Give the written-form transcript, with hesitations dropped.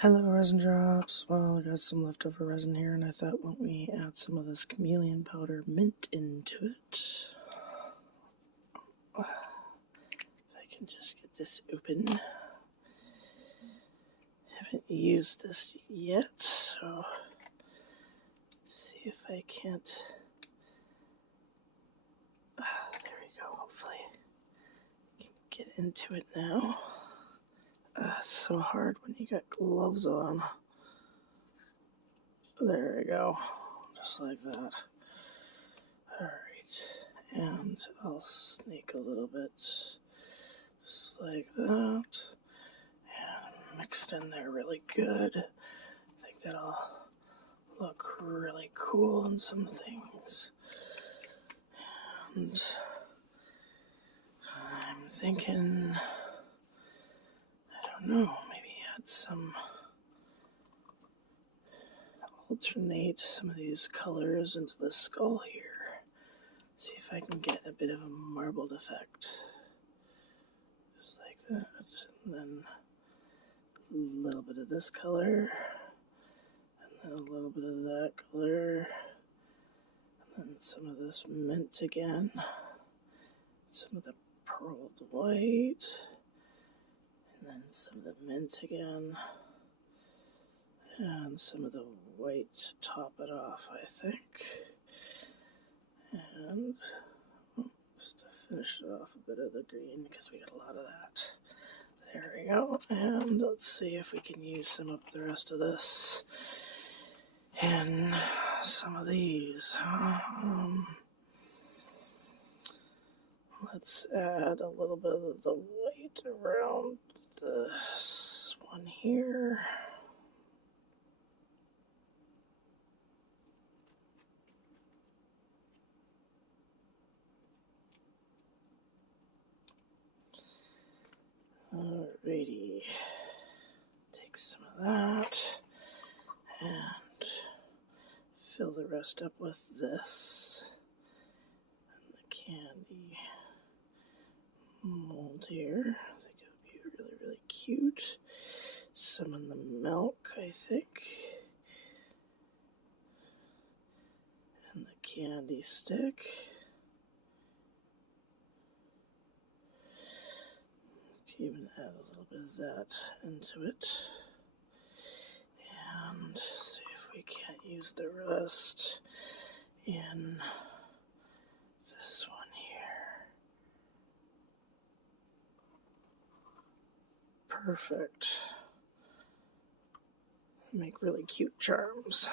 Hello, resin drops. Well, I got some leftover resin here, and I thought, why don't we add some of this chameleon powder mint into it? If I can just get this open. Haven't used this yet, so see if I can't. There we go. Hopefully, I can get into it now. It's so hard when you got gloves on. There we go, just like that. Alright, and I'll sneak a little bit, just like that, and mix it in there really good. I think that'll look really cool in some things. And I'm thinking, I don't know, maybe add some, alternate some of these colors into the skull here. See if I can get a bit of a marbled effect. Just like that. And then a little bit of this color. And then a little bit of that color. And then some of this mint again. Some of the pearled white. And then some of the mint again. And some of the white to top it off, I think. And just to finish it off, a bit of the green, because we got a lot of that. There we go. And let's see if we can use some of the rest of this in some of these. Let's add a little bit of the white around this one here. Alrighty, take some of that and fill the rest up with this and the candy mold here. I think it would be really, really cute. Some in the milk, I think, and the candy stick. Even add a little bit of that into it. And see if we can't use the rest in this one here. Perfect. Make really cute charms.